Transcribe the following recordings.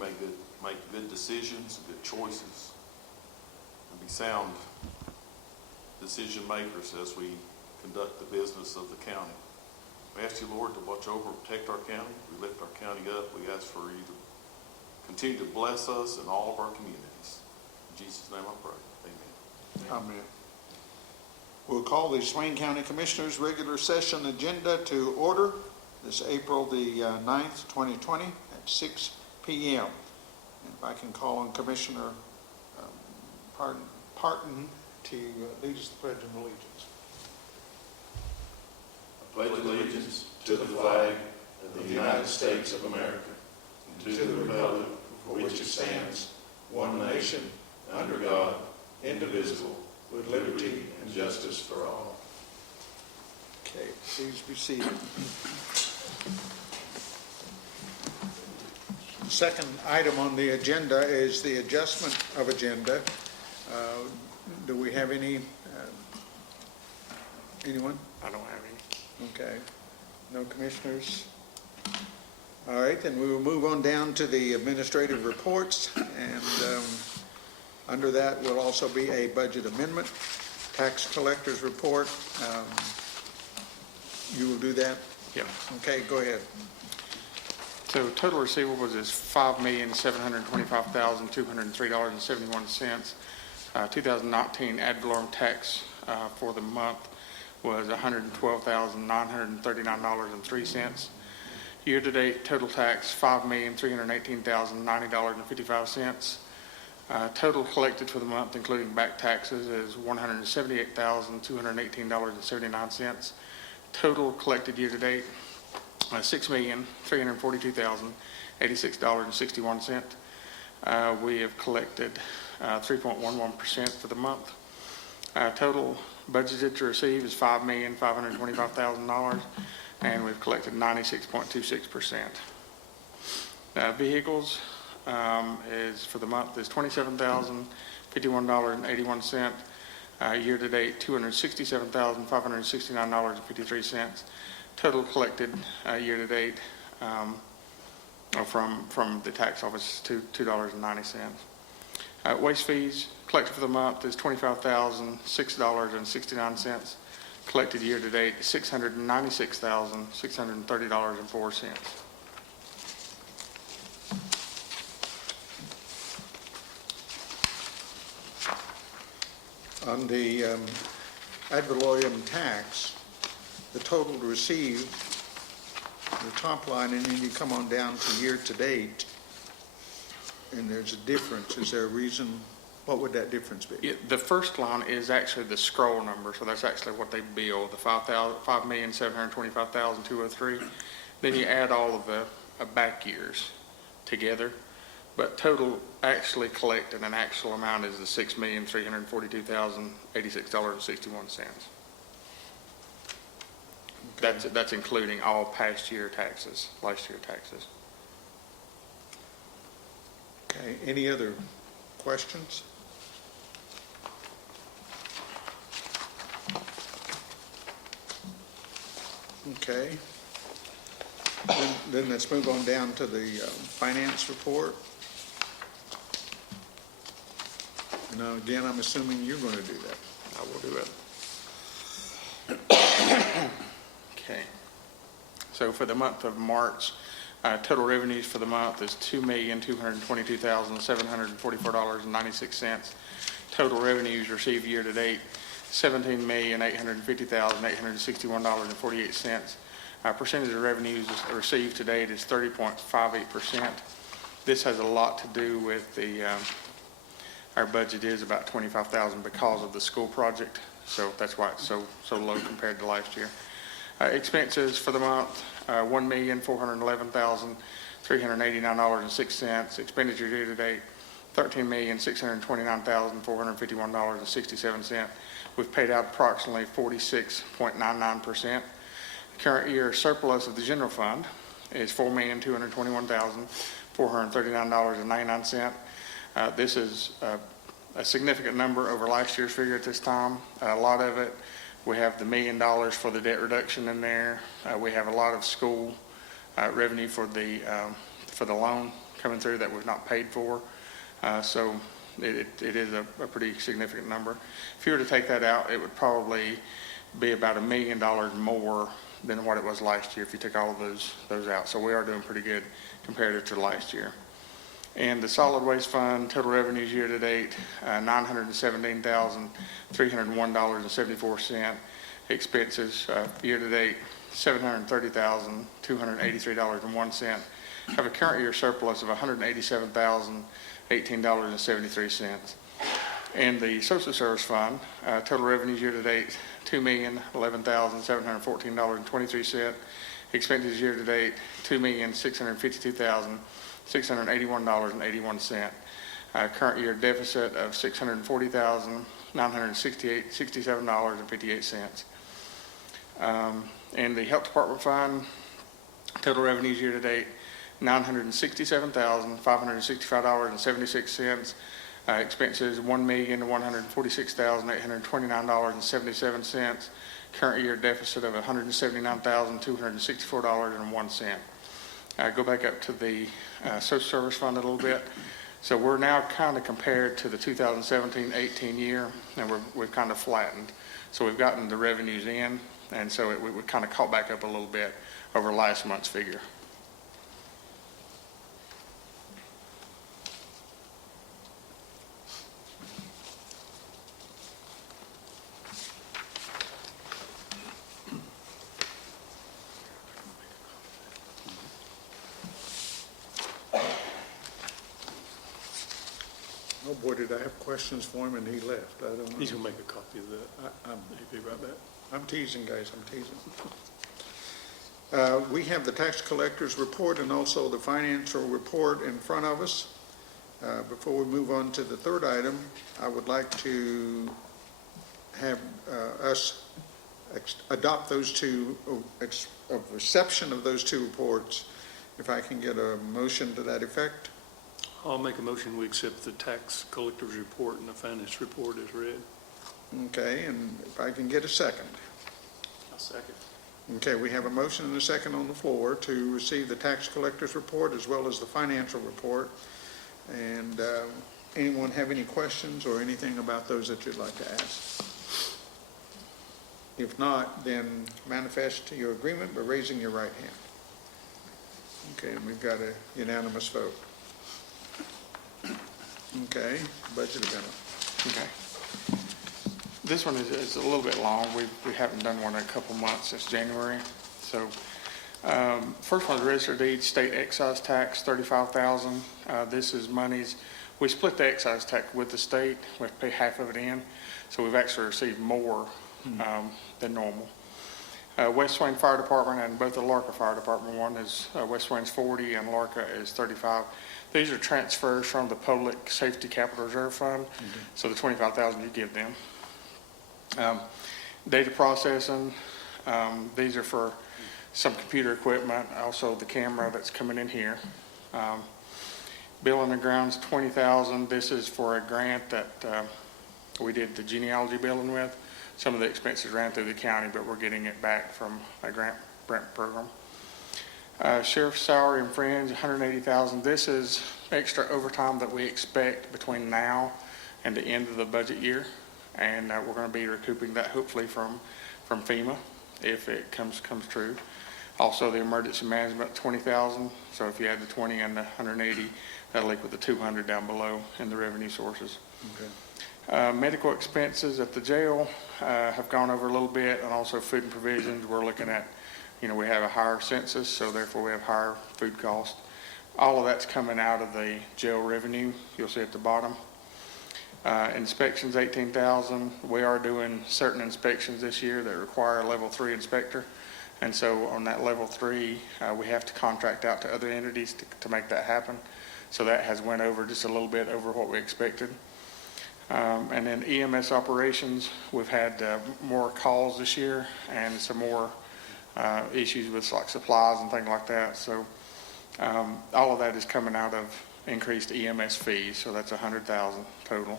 make good decisions, good choices, and be sound decision makers as we conduct the business of the county. We ask you, Lord, to watch over and protect our county. We lift our county up. We ask for you to continue to bless us in all of our communities. In Jesus' name I pray. Amen. Amen. We'll call the Swain County Commissioners' regular session agenda to order this April the 9th, 2020 at 6 p.m. And if I can call on Commissioner Parton to lead us the Pledge of Allegiance. I pledge allegiance to the flag of the United States of America and to the republic for which it stands, one nation, under God, indivisible, with liberty and justice for all. Okay, please be seated. The second item on the agenda is the adjustment of agenda. Do we have anyone? I don't have any. Okay. No commissioners? All right, then we will move on down to the administrative reports, and under that will also be a budget amendment, tax collector's report. You will do that? Yeah. Okay, go ahead. So total receivables is $5,725,203.71. 2019 ad valorem tax for the month was $112,939.03. Year-to-date total tax $5,318,090.55. Total collected for the month, including back taxes, is $178,218.79. Total collected year-to-date $6,342,086.61. We have collected 3.11% for the month. Total budgeted to receive is $5,525,000, and we've collected 96.26%. Vehicles is for the month is $27,051.81. Year-to-date $267,569.53. Total collected year-to-date from the tax office to $2.90. Waste fees collected for the month is $25,006.69. Collected year-to-date $696,630.04. On the ad valorem tax, the total received, the top line, and then you come on down to year-to-date, and there's a difference. Is there a reason? What would that difference be? Yeah, the first line is actually the scroll number, so that's actually what they bill, the $5,725,203. Then you add all of the back years together, but total actually collected an actual amount is the $6,342,086.61. Okay. That's including all past year taxes, last year taxes. Okay, any other questions? Okay. Then let's move on down to the finance report. Now, again, I'm assuming you're going to do that. I will do it. Okay. So for the month of March, total revenues for the month is $2,222,744.96. Total revenues received year-to-date, $17,850,861.48. Percentage of revenues received to date is 30.58%. This has a lot to do with the our budget is about $25,000 because of the school project, so that's why it's so low compared to last year. Expenses for the month, $1,411,389.06. Expenditure year to date, $13,629,451.67. We've paid out approximately 46.99%. Current year surplus of the general fund is $4,221,439.99. This is a significant number over last year's figure at this time. A lot of it, we have the $1 million for the debt reduction in there. We have a lot of school revenue for the loan coming through that we've not paid for. So it is a pretty significant number. If you were to take that out, it would probably be about $1 million more than what it was last year if you took all of those out. So we are doing pretty good comparative to last year. And the solid waste fund, total revenues year to date, $917,301.74. Expenses year to date, $730,283.01. Have a current year surplus of $187,018.73. And the social service fund, total revenues year to date, $2,011,714.23. Expenses year to date, $2,652,681.81. Current year deficit of $640,967.58. And the health department fund, total revenues year to date, $967,565.76. Expenses $1,146,829.77. Current year deficit of $179,264.01. Go back up to the social service fund a little bit. So we're now kind of compared to the 2017-18 year, and we've kind of flattened. So we've gotten the revenues in, and so we kind of caught back up a little bit over last month's figure. Oh boy, did I have questions for him and he left. I don't know. He's gonna make a copy of that. He'll be right back. I'm teasing, guys, I'm teasing. We have the tax collector's report and also the financial report in front of us. Before we move on to the third item, I would like to have us adopt those two, of reception of those two reports. If I can get a motion to that effect. I'll make a motion, we accept the tax collector's report and the finance report as read. Okay, and if I can get a second. I'll second. Okay, we have a motion and a second on the floor to receive the tax collector's report as well as the financial report. And anyone have any questions or anything about those that you'd like to ask? If not, then manifest your agreement by raising your right hand. Okay, and we've got a unanimous vote. Okay, budget amendment. Okay. This one is a little bit long. We haven't done one in a couple months since January. So first one is registered deeds, state excise tax, $35,000. This is monies. We split the excise tax with the state. We have to pay half of it in. So we've actually received more than normal. West Swain Fire Department and both the Larka Fire Department, one is West Swain's 40 and Larka is 35. These are transfers from the Public Safety Capital Reserve Fund, so the $25,000 you give them. Data processing, these are for some computer equipment, also the camera that's coming in here. Billing and grounds, $20,000. This is for a grant that we did the genealogy billing with. Some of the expenses ran through the county, but we're getting it back from a grant program. Sheriff's salary and fringe, $180,000. This is extra overtime that we expect between now and the end of the budget year, and we're going to be recouping that hopefully from FEMA if it comes true. Also, the emergency management, $20,000. So if you add the 20 and the 180, that'll equal the 200 down below in the revenue sources. Okay. Medical expenses at the jail have gone over a little bit, and also food and provisions. We're looking at, we have a higher census, so therefore we have higher food costs. All of that's coming out of the jail revenue. You'll see at the bottom. Inspections, $18,000. We are doing certain inspections this year that require a level 3 inspector. And so on that level 3, we have to contract out to other entities to make that happen. So that has went over just a little bit over what we expected. And then Ems Operations, we've had more calls this year and some more issues with like supplies and things like that. So all of that is coming out of increased EMS fees. So that's $100,000 total.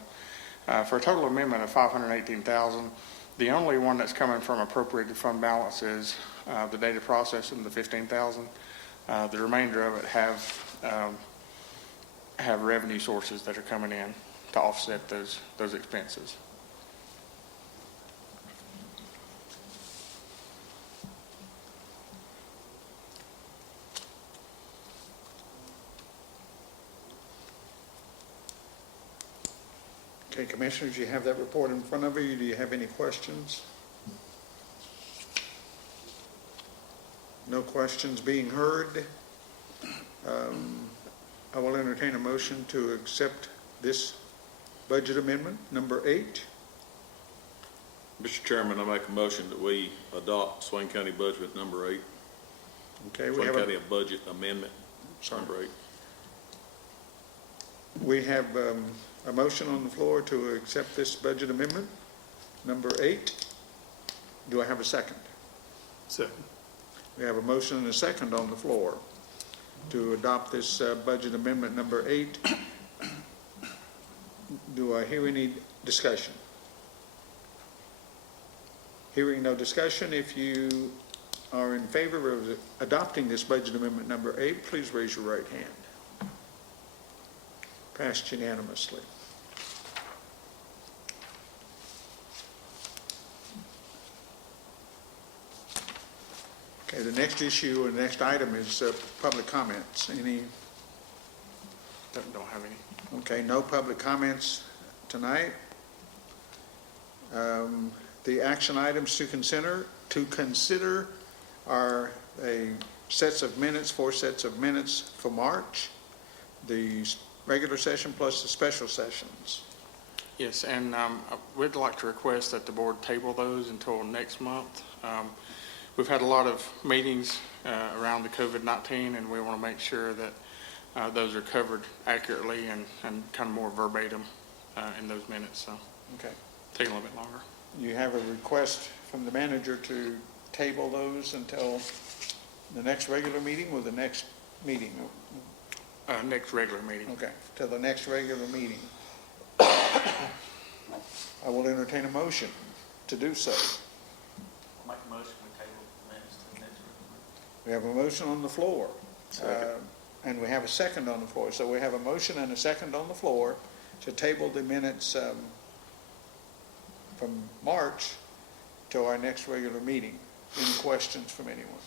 For a total amendment of $518,000, the only one that's coming from appropriated fund balance is the data processing, the $15,000. The remainder of it have have revenue sources that are coming in to offset those expenses. Okay, Commissioners, you have that report in front of you. Do you have any questions? No questions being heard. I will entertain a motion to accept this budget amendment, number 8. Mr. Chairman, I make a motion that we adopt Swain County Budget number 8. Okay, we Swain have County Budget Amendment number 8. we have a motion on the floor to accept this budget amendment, number 8. Do I have a second? Second. We have a motion and a second on the floor to adopt this budget amendment number 8. Do I hear any discussion? Hearing no discussion, if you are in favor of adopting this budget amendment number 8, please raise your right hand. Passed unanimously. Okay, the next issue and the next item is public comments. Any? Don't have any. Okay, no public comments tonight. The action items to consider are sets of minutes, 4 sets of minutes for March, the regular session plus the special sessions. Yes, and we'd like to request that the board table those until next month. We've had a lot of meetings around the COVID-19, and we want to make sure that those are covered accurately and kind of more verbatim in those minutes. So, Okay. take a little bit longer. You have a request from the manager to table those until the next regular meeting or the next meeting? Next regular meeting. Okay, till the next regular meeting. I will entertain a motion to do so. Make a motion to table the minutes to the next meeting. We have a motion on the floor. And we have a second on the floor. So we have a motion and a second on the floor to table the minutes from March to our next regular meeting. Any questions from anyone?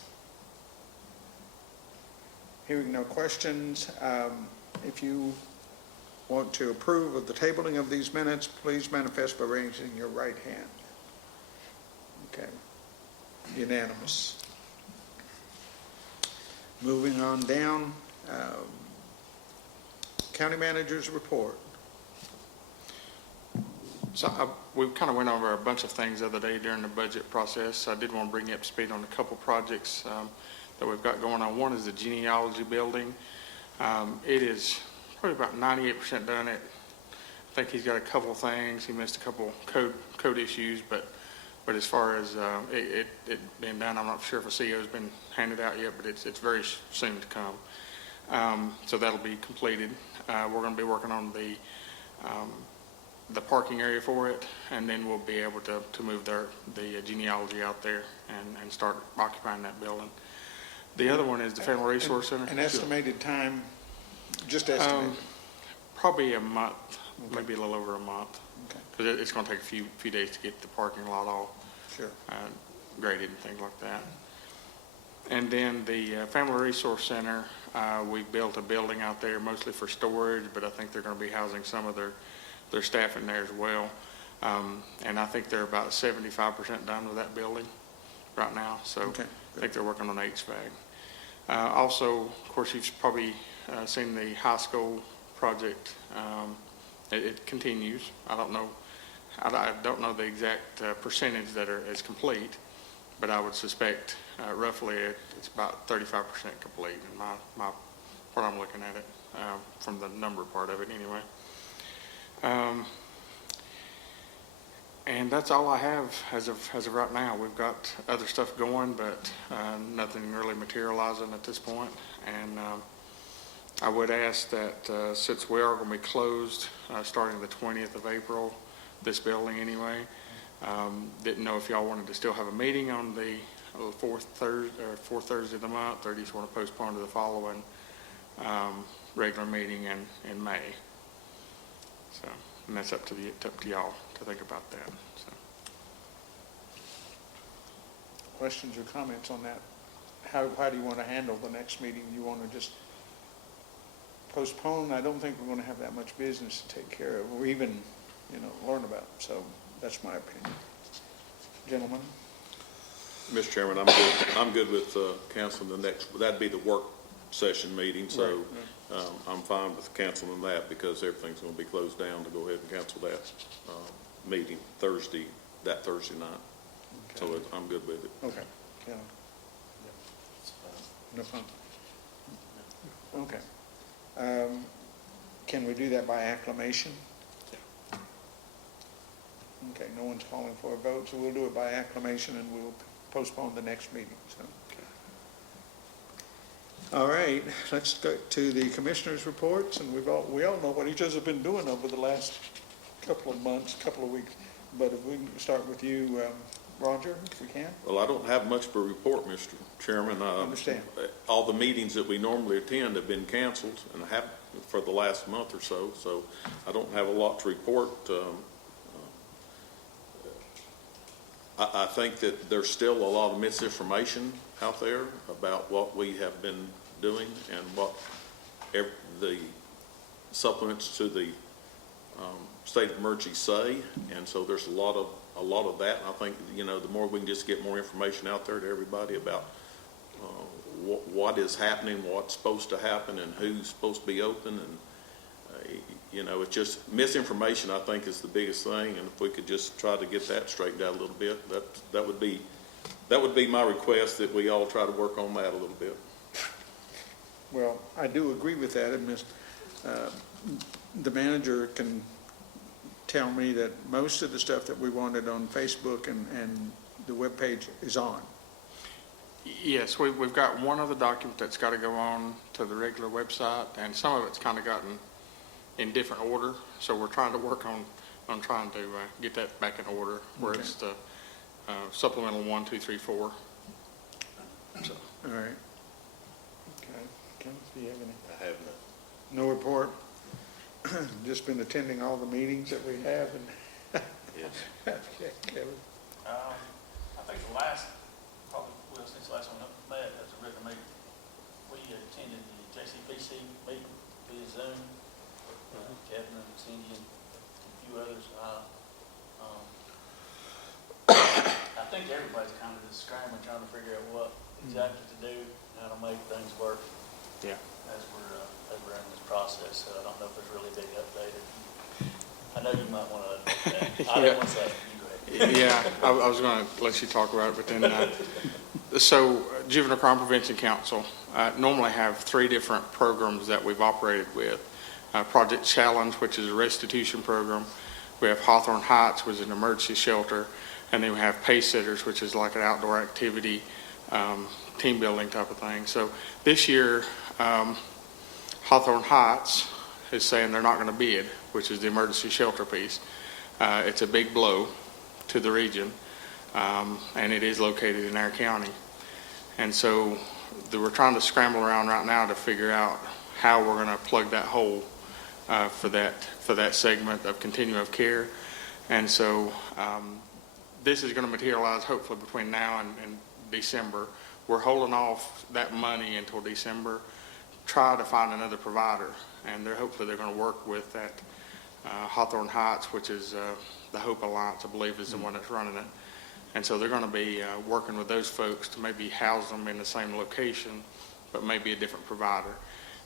Hearing no questions, if you want to approve of the tabling of these minutes, please manifest by raising your right hand. Okay. Unanimous. Moving on down, county manager's report. So we kind of went over a bunch of things the other day during the budget process. I did want to bring you up to speed on a couple projects that we've got going on. One is the genealogy building. It is probably about 98% done. I think he's got a couple things. He missed a couple code issues, but as far as it being done, I'm not sure if a CO has been handed out yet, but it's very soon to come. So that'll be completed. We're going to be working on the parking area for it, and then we'll be able to move the genealogy out there and start occupying that building. The other one is the Family Resource Center. An estimated time, just estimated. Probably a month, maybe a little over a month, Okay, because it's going to take a few days to get the parking lot all sure. graded and things like that. And then the Family Resource Center, we built a building out there mostly for storage, but I think they're going to be housing some of their staff in there as well. And I think they're about 75% done with that building right now. So Okay, I think they're working on HVAC. Also, of course, you've probably seen the high school project. It continues. I don't know the exact percentage that is complete, but I would suspect roughly it's about 35% complete in my what I'm looking at it from the number part of it anyway. And that's all I have as of right now. We've got other stuff going, but nothing really materializing at this point. And I would ask that since we are going to be closed starting the 20th of April, this building anyway, didn't know if y'all wanted to still have a meeting on the fourth Thursday of the month, or do you just want to postpone to the following regular meeting in May. So, and that's up to y'all to think about that, so. Questions or comments on that? How do you want to handle the next meeting? You want to just postpone? I don't think we're going to have that much business to take care of, or even, learn about. So that's my opinion. Gentlemen? Mr. Chairman, I'm good with canceling the next, that'd be the work session meeting, so I'm fine with canceling that because everything's going to be closed down to go ahead and cancel that meeting that Thursday night. Okay. So I'm good with it. Okay. Yeah. No problem. Okay. Can we do that by acclamation? Yeah. Okay, no one's calling for a vote, so we'll do it by acclamation and we'll postpone the next meeting, so. All right, let's go to the commissioners' reports, and we all know what each other's been doing over the last couple of months, couple of weeks. But if we can start with you, Roger, if we can. Well, I don't have much of a report, Mr. Chairman. I understand. All the meetings that we normally attend have been canceled and have for the last month or so, so I don't have a lot to report. I think that there's still a lot of misinformation out there about what we have been doing and what the supplements to the state of emergency say, and so there's a lot of that. And I think the more we can just get more information out there to everybody about what is happening, what's supposed to happen, and who's supposed to be open, and it's just misinformation. I think is the biggest thing, and if we could just try to get that straightened out a little bit, that would be my request, that we all try to work on that a little bit. Well, I do agree with that, and the manager can tell me that most of the stuff that we wanted on Facebook and the webpage is on. Yes, we've got one other document that's got to go on to the regular website, and some of it's kind of gotten in different order, so we're trying to work on trying to get that back in order, where Okay. it's the supplemental 1, 2, 3, 4. So. All right. Okay. Kenneth, do you have any? I have No report? Just been attending all the meetings that we have, and Yes. Okay, Kevin. I think since the last one I met, as a regular meeting, we attended the JCPC meeting via Zoom. Kevin and Cindy and a few others. I think everybody's kind of just scrambling, trying to figure out what exactly to do, and how to make things work. Yeah. As we're in this process, so I don't know if there's really a big update. I know you might want to update that. I don't want to say it. You go ahead. Yeah, I was going to let you talk about it, but then, so Juvenile Crime Prevention Council normally have 3 different programs that we've operated with. Project Challenge, which is a restitution program. We have Hawthorne Heights, which is an emergency shelter. And then we have Pace Sitters, which is like an outdoor activity, team building type of thing. So this year, Hawthorne Heights is saying they're not going to bid, which is the emergency shelter piece. It's a big blow to the region, and it is located in our county. And so we're trying to scramble around right now to figure out how we're going to plug that hole for that segment of continuum of care. And so this is going to materialize hopefully between now and December. We're holding off that money until December, try to find another provider, and hopefully they're going to work with that Hawthorne Heights, which is the Hope Alliance, I believe, is the one that's running it. And so they're going to be working with those folks to maybe house them in the same location, but maybe a different provider.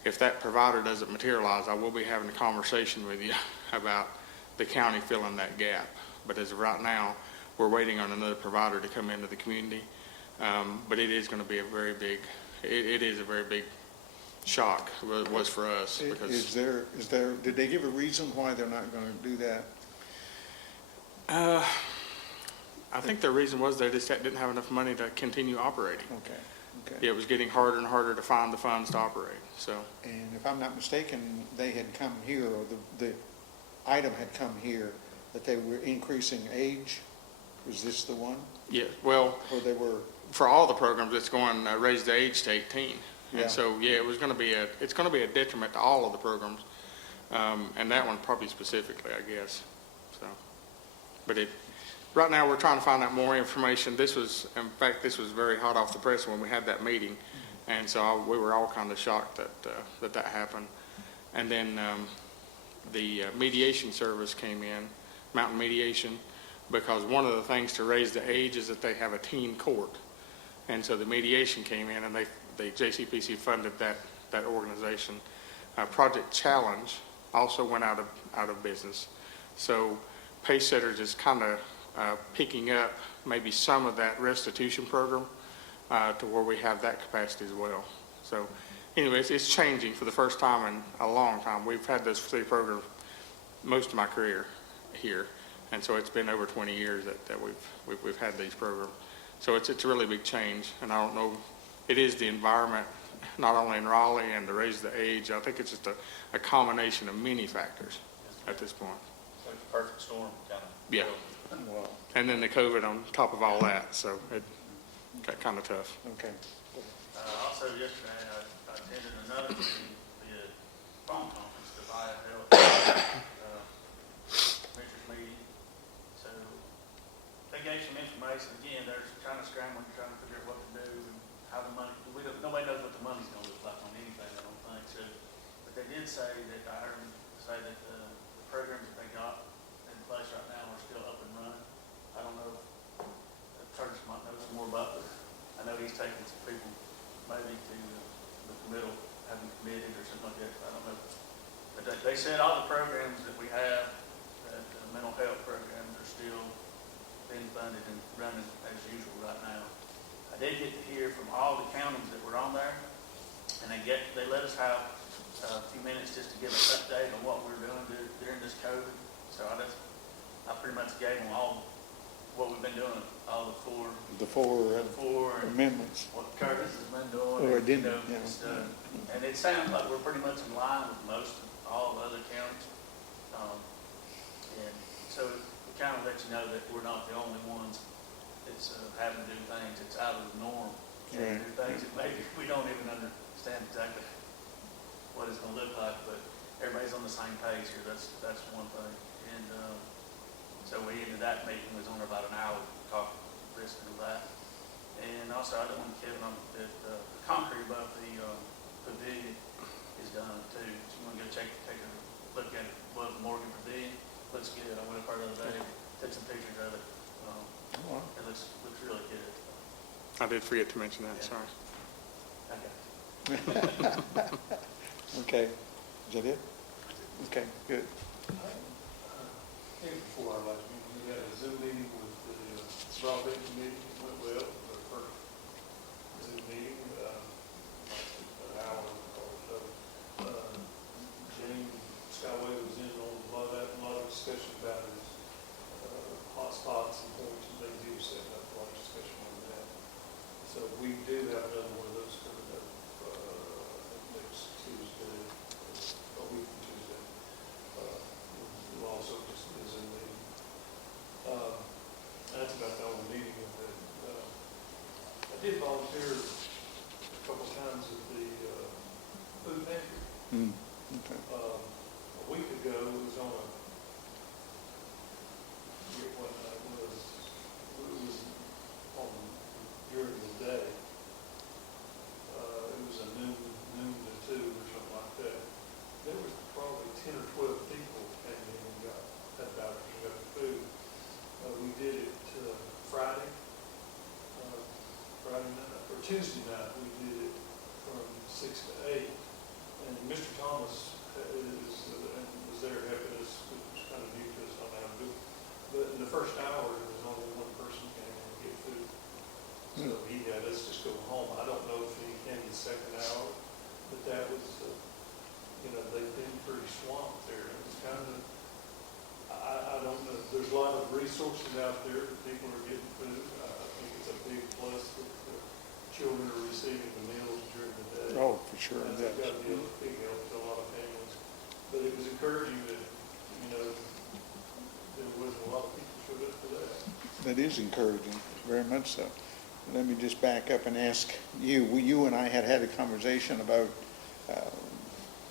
If that provider doesn't materialize, I will be having a conversation with you about the county filling that gap. But as of right now, we're waiting on another provider to come into the community. But it is going to be a very big shock. It was for us. Because Did they give a reason why they're not going to do that? I think the reason was they just didn't have enough money to continue operating. Okay. It was getting harder and harder to find the funds to operate. So. And if I'm not mistaken, they had come here, or the item had come here, that they were increasing age. Was this the one? Yeah. Well. Or they were. For all the programs, it's going raise the age to 18. Yeah. And so, yeah, it's gonna be a detriment to all of the programs, and that one probably specifically, I guess, so. But right now, we're trying to find out more information. In fact, this was very hot off the press when we had that meeting, and so we were all kind of shocked that happened. And then the mediation service came in, Mountain Mediation, because one of the things to raise the age is that they have a teen court. And so the mediation came in, and the JCPC funded that organization. Project Challenge also went out of business. So Pacesetters is kind of picking up maybe some of that restitution program to where we have that capacity as well. So anyways, it's changing for the first time in a long time. We've had those 3 programs most of my career here, and so it's been over 20 years that we've had these programs. So it's a really big change, and I don't know, it is the environment, not only in Raleigh and to raise the age. I think it's just a combination of many factors at this point. So it's a perfect storm, kind of. Yeah. Wow, And then the COVID on top of all that, so it got kind of tough. okay. Also yesterday, I attended another meeting via phone conference, the IFL, commissioners meeting. So they gave some information. Again, they're kind of scrambling, trying to figure out what to do and how the money, nobody knows what the money's gonna look like on anything, I don't think, so. But they did say that, I heard them say that the programs that they got in place right now are still up and running. I don't know if Curtis might know some more about this. I know he's taking some people maybe to the middle, having committed or something like that, I don't know. But they said all the programs that we have, that the mental health programs are still being funded and running as usual right now. I did get to hear from all the counties that were on there, and they let us have a few minutes just to give us an update on what we're doing during this COVID. So I pretty much gave them all what we've been doing, all The four and amendments. what Curtis has been doing. Oh, I and, didn't, you know, yeah. just, and it sounds like we're pretty much in line with most of all the other counties. And so we kind of let you know that we're not the only ones that's having to do things that's out of the norm. And do things that maybe we don't even understand exactly what it's going to look like, but everybody's on the same page here. That's one thing. And so we ended that meeting, was on about an hour, talking, listening to that. And also, I don't want Kevin on that the concrete above the pavilion is done too. So you want to go take a look at it above the Morgan Pavilion. Looks good. I went up there the other day, took some pictures of it. It looks really good. I did forget to mention that, Yeah. sorry. Okay. Okay, is that it? Okay, good. Before our last meeting, we had a Zoom meeting with the Broadband Committee. It went well, the first Zoom meeting, an hour or so. James Skyway was in on a lot of discussion about his hotspots and points and things he was setting up, a lot of discussion on that. So we do have another one of those coming up next Tuesday, a week from Tuesday. We'll also just visit a meeting. That's about the only meeting that I did volunteer a couple times at the food pantry. Okay. A week ago, it was on a, I forget what night it was on, during the day. It was a noon to 2 or something like that. There was probably 10 or 12 people came in and had vouchers and got food. We did it Friday night, or Tuesday night, we did it from 6 to 8. And Mr. Thomas was there helping us, it was kind of new to us on how to do it. But in the first hour, there was only one person came in to get food. So he had us just go home. I don't know if he came the second hour, but that was, they've been pretty swamped there. It was kind of, I don't know, there's a lot of resources out there that people are getting food. I think it's a big plus that the children are receiving the meals during the day. Oh, for sure, That's yeah. got to be a big help to a lot of families. But it was encouraging that, there wasn't a lot of people showed up for that. That is encouraging, very much so. let me just back up and ask you. You and I had a conversation about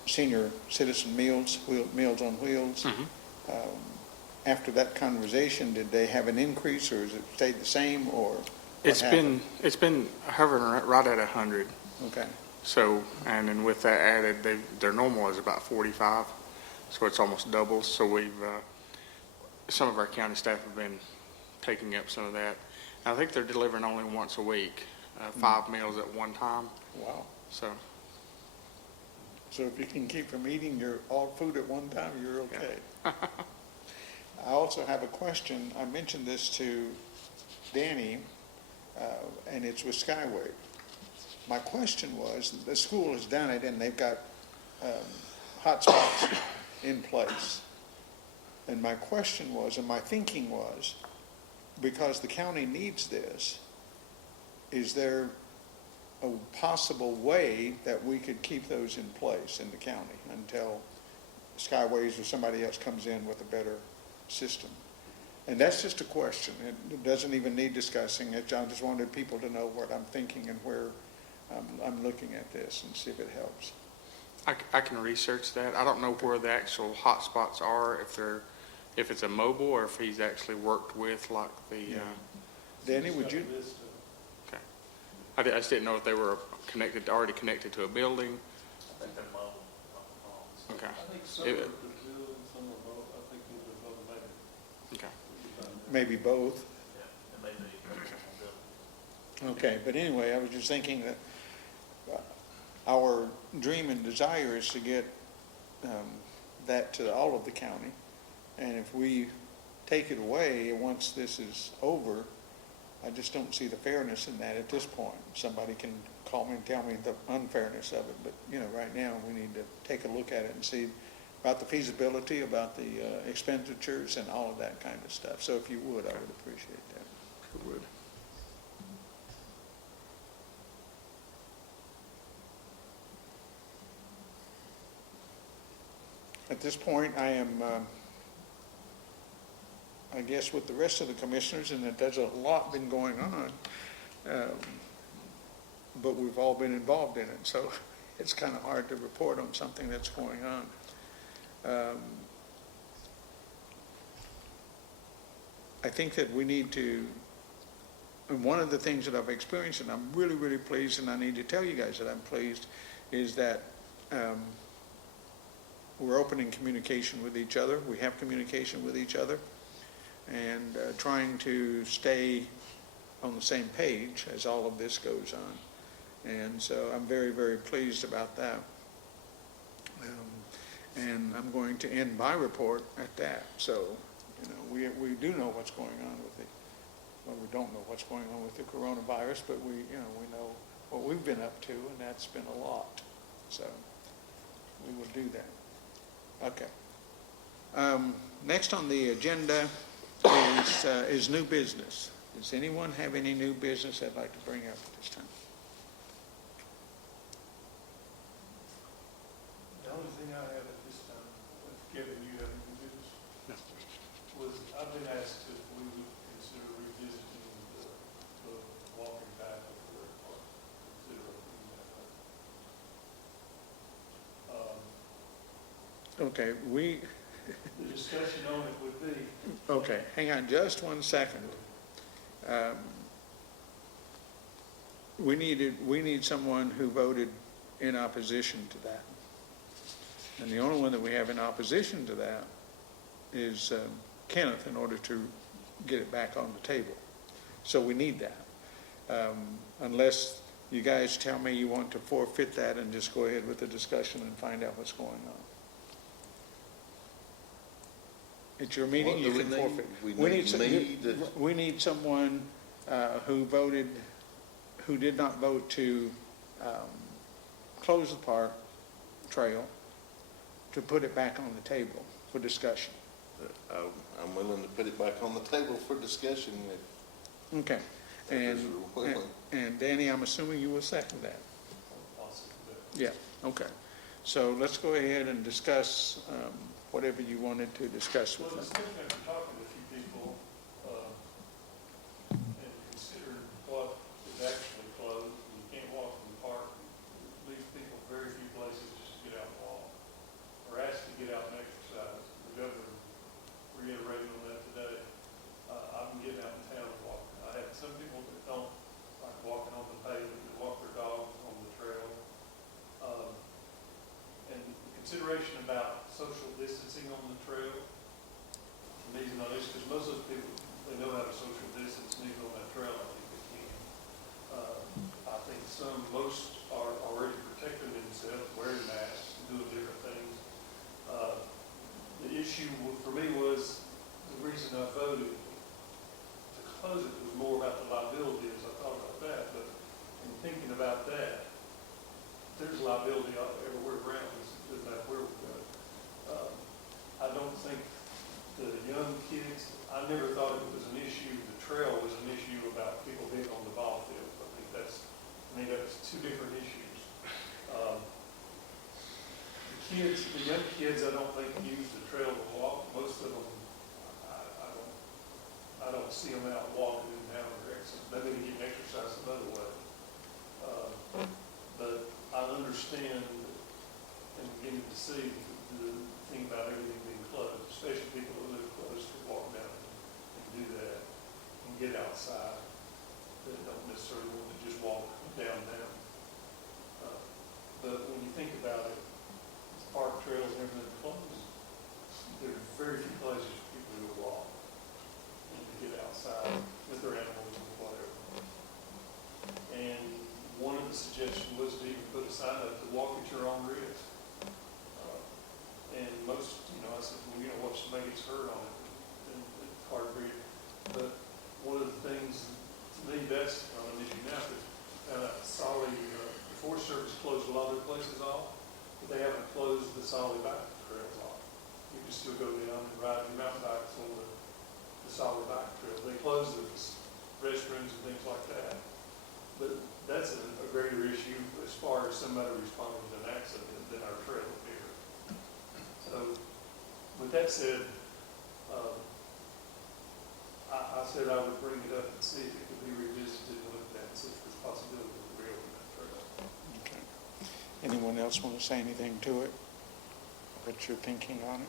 senior citizen meals, Meals on Wheels. After that conversation, did they have an increase, or has it stayed the same, or what happened? It's been hovering right at 100. Okay. So, and then with that added, their normal is about 45, so it's almost double. So we've, some of our county staff have been taking up some of that. And I think they're delivering only once a week, 5 meals at one time. Wow. So, So if you can keep from eating your all food at one time, you're okay. I also have a question. I mentioned this to Danny, and it's with Skyway. My question was, the school has done it, and they've got hotspots in place. And my question was, and my thinking was, because the county needs this, is there a possible way that we could keep those in place in the county until Skyways or somebody else comes in with a better system? And that's just a question. It doesn't even need discussing it. I just wanted people to know what I'm thinking and where I'm looking at this and see if it helps. I can research that. I don't know where the actual hot spots are, if it's a mobile or if he's actually worked with like the, Danny, would you? okay. I just didn't know if they were already connected to a building. I think they're mobile. Okay. I think some It- are the building, some are both. I think these are both maybe. Okay. Maybe both. Yeah, it may be building. Okay, but anyway, I was just thinking that our dream and desire is to get that to all of the county. And if we take it away once this is over, I just don't see the fairness in that at this point. Somebody can call me and tell me the unfairness of it, but right now we need to take a look at it and see about the feasibility, about the expenditures and all of that kind of stuff. So if you would, I would appreciate that. It would. At this point, I am, I guess with the rest of the commissioners, and that there's a lot been going on, but we've all been involved in it, so it's kind of hard to report on something that's going on. I think that we need to, and one of the things that I've experienced, and I'm really, really pleased, and I need to tell you guys that I'm pleased, is that we're opening communication with each other. We have communication with each other, and trying to stay on the same page as all of this goes on. And so I'm very, very pleased about that. And I'm going to end my report at that. So, we do know what's going on with well, we don't know what's going on with the coronavirus, but we know what we've been up to, and that's been a lot. So we will do that. Okay. Next on the agenda is new business. Does anyone have any new business they'd like to bring up at this time? The only thing I have at this time, Kevin, you have any business? No. Was, I've been asked if we would consider revisiting the walking path of the Red Park. Consider opening that up. Okay, The discussion on it would be, okay, hang on just one second. We need someone who voted in opposition to that. And the only one that we have in opposition to that is Kenneth, in order to get it back on the table. So we need that. Unless you guys tell me you want to forfeit that and just go ahead with the discussion and find out what's going on. At your meeting, What you do can we need? forfeit. We need someone who did not vote to close the park trail, to put it back on the table for discussion. I'm willing to put it back on the table for discussion if Okay. others are willing. And Danny, I'm assuming you will second that. possibly, Yeah, okay. So let's go ahead and discuss whatever you wanted to discuss with well, them. it's different after talking to a few people, and considering what is consideration about social distancing on the trail. Amazing on this, because most of those people, they know how to social distance, and even on that trail, I think they can. I think most are already protecting themselves, wearing masks, doing different things. The issue for me was, the reason I voted to close it was more about the liability, as I thought about that, but in thinking about that, there's liability everywhere around us, no matter where we go. I don't think the young kids, I never thought it was an issue, the trail was an issue about people being on the ball field. I think that's two different issues. The young kids, I don't think use the trail to walk. Most of them, I don't see them out walking in town or exercise. Maybe they get exercise another way. But I understand and beginning to see the thing about everything being closed, especially people who live close to walk down and do that and get outside that don't necessarily want to just walk downtown. But when you think about it, park trails and everything closed, there are very few places for people to walk and to get outside with their animals or whatever. And one of the suggestions was to even put a sign up to walk at your own risk. And most, I said, well, what somebody gets hurt on it, and it's hard to read. But one of the things, to me, that's not an issue now, because Solly, the Forest Service closed a lot of their places off, but they haven't closed the Solly bike trails off. You can still go down and ride your mountain bikes on the Solly bike trail. They closed the restrooms and things like that. But that's a greater issue as far as somebody responding to an accident than our trail here. So, with that said, I said I would bring it up and see if it could be revisited and looked at, and see if there's possibility of reopening that trail. Okay. Anyone else want to say anything to it? What you're thinking on it?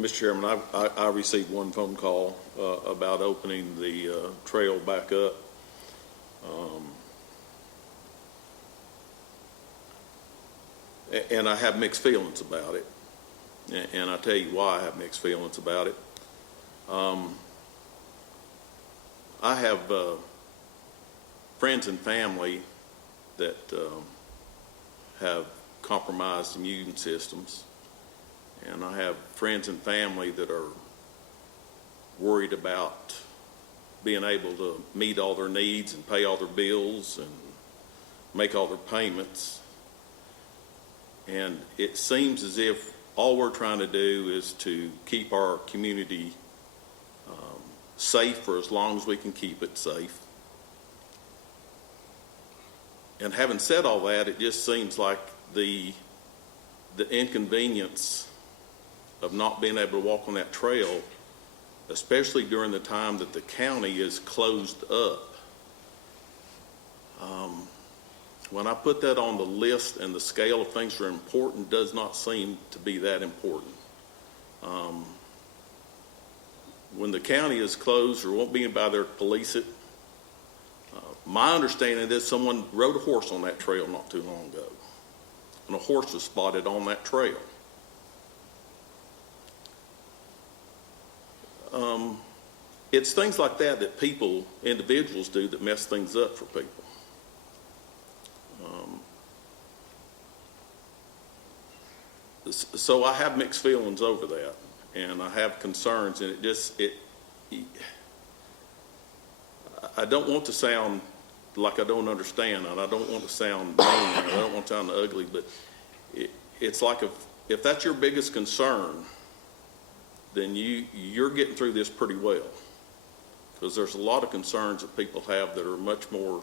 Mr. Chairman, I received one phone call about opening the trail back up. And I have mixed feelings about it. And I'll tell you why I have mixed feelings about it. I have friends and family that have compromised immune systems. And I have friends and family that are worried about being able to meet all their needs and pay all their bills and make all their payments. And it seems as if all we're trying to do is to keep our community safe for as long as we can keep it safe. And having said all that, it just seems like the inconvenience of not being able to walk on that trail, especially during the time that the county is closed up. When I put that on the list and the scale of things that are important, does not seem to be that important. When the county is closed, there won't be anybody there to police it. My understanding is someone rode a horse on that trail not too long ago, and a horse was spotted on that trail. It's things like that that individuals do that mess things up for people. So I have mixed feelings over that, and I have concerns, and I don't want to sound like I don't understand, and I don't want to sound mean, and I don't want to sound ugly, but it's like if that's your biggest concern, then you're getting through this pretty well, because there's a lot of concerns that people have that are much more,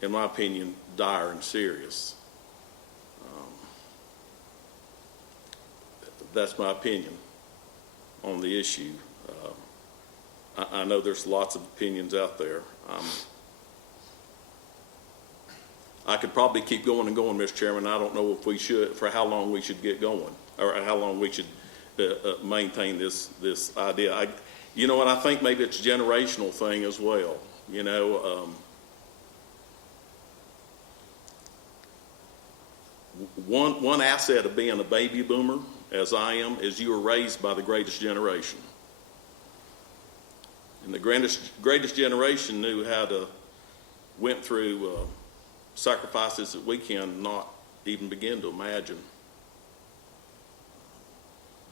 in my opinion, dire and serious. That's my opinion on the issue. I know there's lots of opinions out there. I could probably keep going and going, Mr. Chairman. I don't know if we should, for how long we should get going, or how long we should maintain this idea. I think maybe it's a generational thing as well. You know, one asset of being a baby boomer, as I am, is you were raised by the greatest generation. And the greatest generation knew how to, went through sacrifices that we cannot even begin to imagine.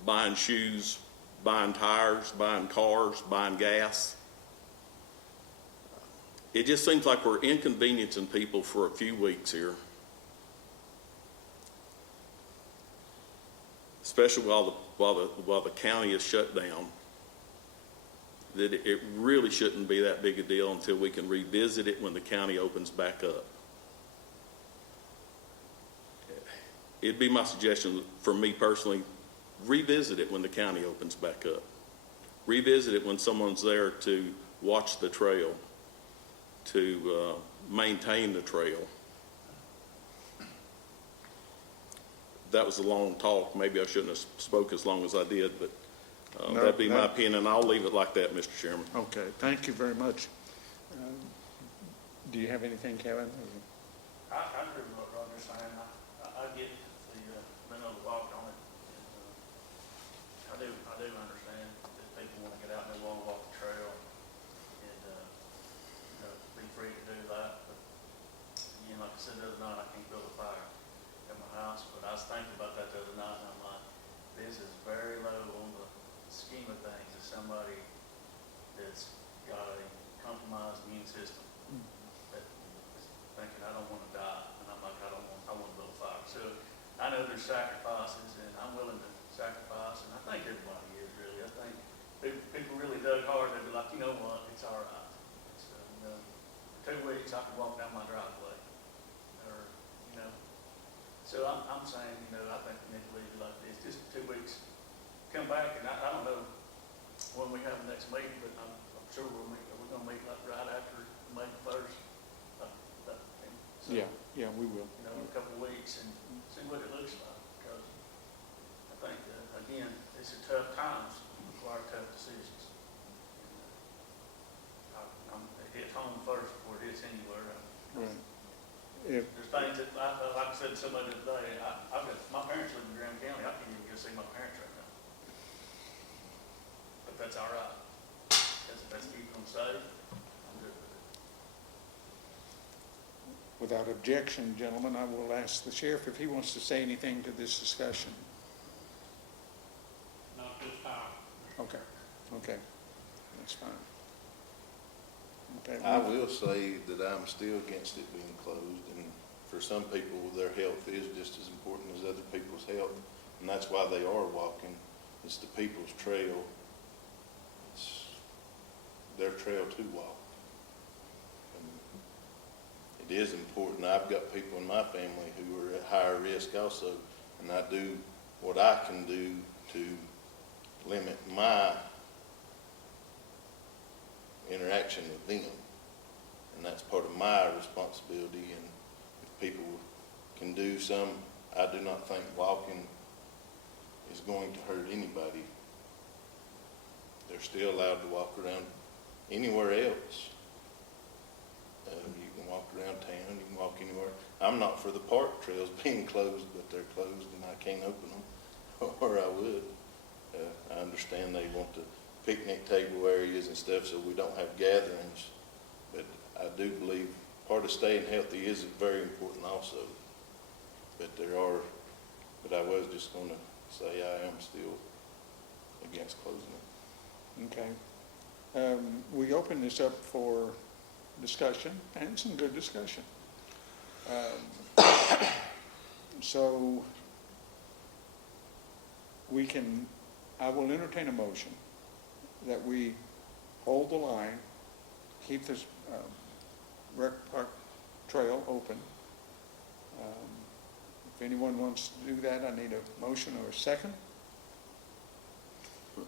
Buying shoes, buying tires, buying cars, buying gas. It just seems like we're inconveniencing people for a few weeks here. Especially while the county is shut down. That it really shouldn't be that big a deal until we can revisit it when the county opens back up. It'd be my suggestion for me personally, revisit it when the county opens back up. Revisit it when someone's there to watch the trail, to maintain the trail. That was a long talk. Maybe I shouldn't have spoke as long as I did, but No, that'd be my no. opinion. I'll leave it like that, Mr. Chairman. Okay, thank you very much. Do you have anything, Kevin? I agree with what Roger's saying. I get the, men on the walk on it. I do understand that people want to get out and they want to walk the trail and, be free to do that. But again, like I said the other night, I can't build a fire at my house, but I was thinking about that the other night and I'm like, this is very low on the scheme of things as somebody that's got a compromised immune system. That is thinking, I don't want to die, and I'm like, I want to build a fire. So I know there's sacrifices, and I'm willing to sacrifice, and I think everybody is really. I think if people really dug hard, they'd be like, you know what, it's all right. It's, for 2 weeks I can walk down my driveway, or, So I'm saying, I think we need to leave it like this, just 2 weeks. Come back, and I don't know when we have the next meeting, but I'm sure we're going to meet like right after May 1st. So, Yeah, we will. a couple of weeks and see what it looks like, because I think, again, these are tough times, require tough decisions. It hits home first before it hits anywhere. Right. If, There's things that, like I said to somebody the other day, I've got, my parents live in Graham County, I can't even go see my parents right now. But that's all right. That's keeping them safe. I'm good with it. without objection, gentlemen, I will ask the sheriff if he wants to say anything to this discussion. Not this time. Okay, that's fine. Okay. I will say that I'm still against it being closed, and for some people, their health is just as important as other people's health, and that's why they are walking. It's the people's trail. It's their trail to walk. And it is important. I've got people in my family who are at higher risk also, and I do what I can do to limit my interaction with them, and that's part of my responsibility. And if people can do some, I do not think walking is going to hurt anybody. They're still allowed to walk around anywhere else. You can walk around town, you can walk anywhere. I'm not for the park trails being closed, but they're closed and I can't open them, or I would. I understand they want the picnic table areas and stuff so we don't have gatherings, but I do believe part of staying healthy is very important also. But I was just going to say I am still against closing it. Okay. We open this up for discussion, and some good discussion. So I will entertain a motion that we hold the line, keep this rec park trail open. If anyone wants to do that, I need a motion or a second.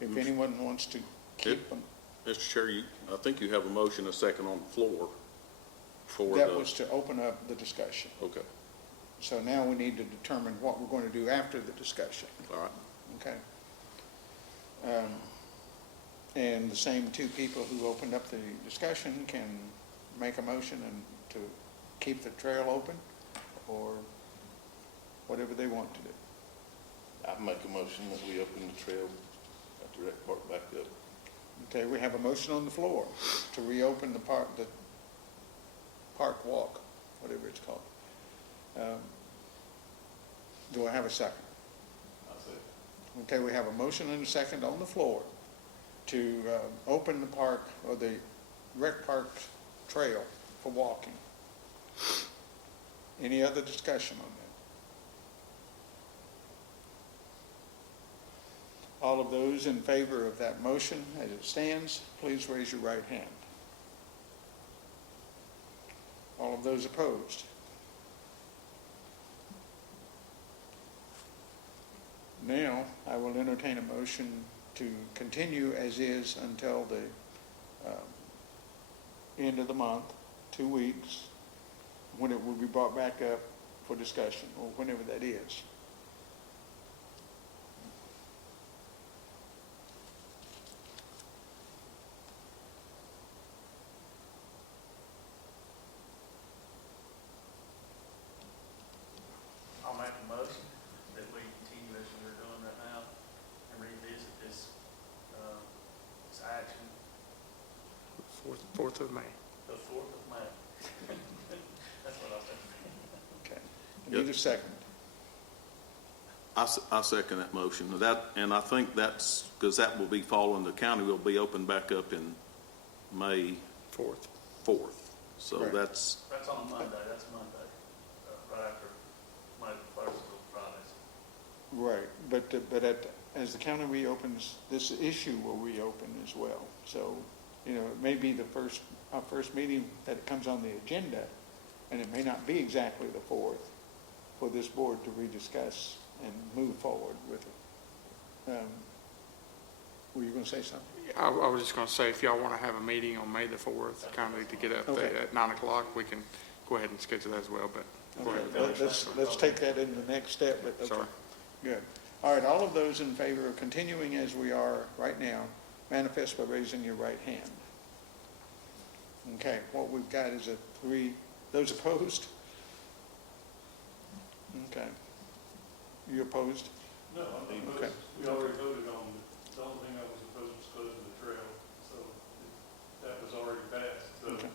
If anyone wants to keep them. Mr. Chair, I think you have a motion, a second on the floor for That was to open up the discussion. Okay, So now we need to determine what we're going to do after the discussion. all right. Okay. And the same two people who opened up the discussion can make a motion and to keep the trail open, or whatever they want to do. I make a motion that we open the trail at the rec park back up. Okay, we have a motion on the floor to reopen the park walk, whatever it's called. Do I have a second? I'll say, Okay, we have a motion and a second on the floor to open the park, or the rec park trail for walking. Any other discussion on that? All of those in favor of that motion as it stands, please raise your right hand. All of those opposed? Now, I will entertain a motion to continue as is until the end of the month, 2 weeks, when it will be brought back up for discussion, or whenever that is. I'll make a motion that we continue as we're doing right now and revisit this, this action 4th of May. the 4th of May. That's what I'll say. Okay. I need a second. I second that motion. And I think that's, because that will be following, the county will be opened back up in May 4th. So Correct. that's, That's on Monday, right after May 1st of Fridays. Right, as the county reopens, this issue will reopen as well. So, it may be our first meeting that it comes on the agenda, and it may not be exactly the 4th for this board to rediscuss and move forward with it. Were you going to say something? I was just going to say, if y'all want to have a meeting on May the 4th, kind of to get up Okay. there at 9 o'clock, we can go ahead and schedule that as well, but go ahead. Okay, let's take that in the next step, but, okay, Sorry. good. All right, all of those in favor of continuing as we are right now, manifest by raising your right hand. Okay, what we've got is those opposed? Okay. You opposed? no, I'm opposed. Okay. We already voted on it. The only thing I was opposed was closing the trail, so that was already passed, so. Okay.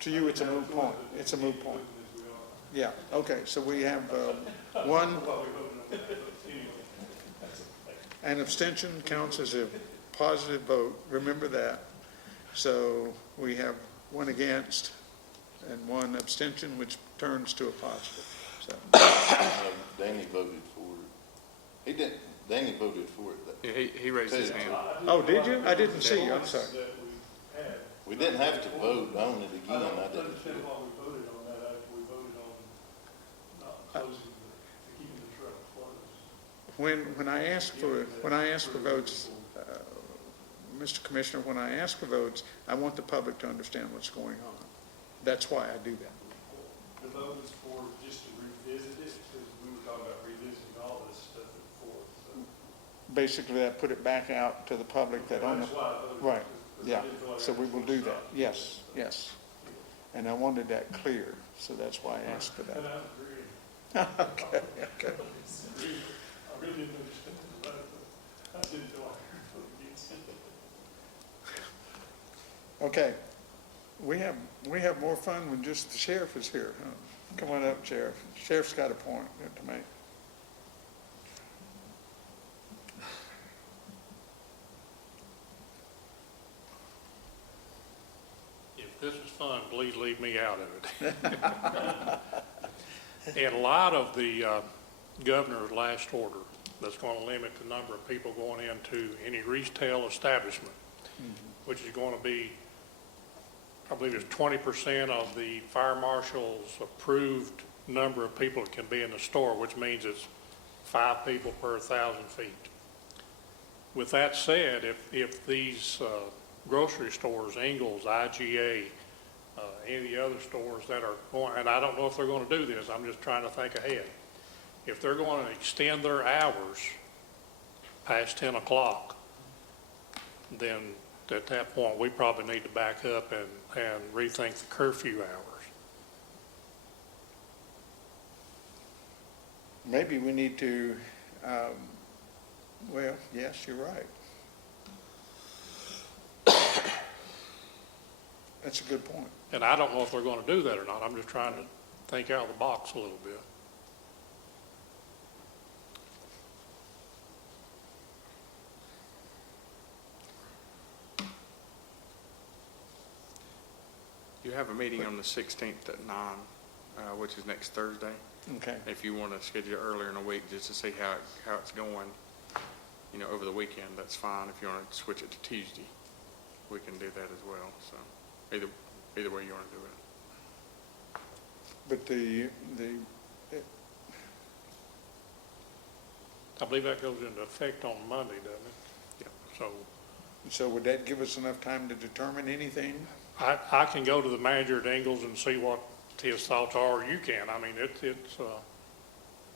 To you, it's a moot point. It's a moot point. As we are. Yeah, okay, so we have one, While we voted on that, but anyway, that's okay. an abstention counts as a positive vote, remember that. So we have one against and one abstention, which turns to a positive. So, Danny voted for it. He didn't, Danny voted for it. Yeah, he raised his hand. oh, did you? I didn't see you, I'm sorry. That we had. We didn't have to vote on it again. I don't I didn't understand feel. why we voted on that. We voted on not closing, keeping the trail closed. When I ask for votes, Mr. Commissioner, when I ask for votes, I want the public to understand what's going on. That's why I do that. The vote was for just to revisit it, because we were talking about revisiting all this stuff before, so. Basically, I put it back out to the public that That's why I voted. right, 'cause I yeah. didn't feel like So we will do that. stop. Yes, yes. And I wanted that clear, so that's why I asked for that. And I agree. Okay, okay. I really didn't understand the vote, but I didn't feel like I voted against it. Okay. We have more fun when just the sheriff is here. Huh? Come on up, Sheriff. Sheriff's got a point to make. If this is fun, please leave me out of it. In light of the governor's last order that's going to limit the number of people going into any retail establishment, which is going to be, I believe it's 20% of the fire marshal's approved number of people that can be in the store, which means it's 5 people per 1,000 feet. With that said, if these grocery stores, Ingles, IGA, any of the other stores that are going, and I don't know if they're going to do this, I'm just trying to think ahead. If they're going to extend their hours past 10 o'clock, then at that point, we probably need to back up and rethink the curfew hours. Maybe we need to, well, yes, you're right. That's a good point. And I don't know if they're going to do that or not. I'm just trying to think out of the box a little bit. You have a meeting on the 16th at 9, which is next Thursday. Okay. If you want to schedule it earlier in the week just to see how it's going, you know, over the weekend, that's fine. If you want to switch it to Tuesday, we can do that as well. So either way you want to do it. But I believe that goes into effect on Monday, doesn't it? Yeah. so would that give us enough time to determine anything? I can go to the manager at Ingalls and see what his thoughts are, or you can. I mean, it's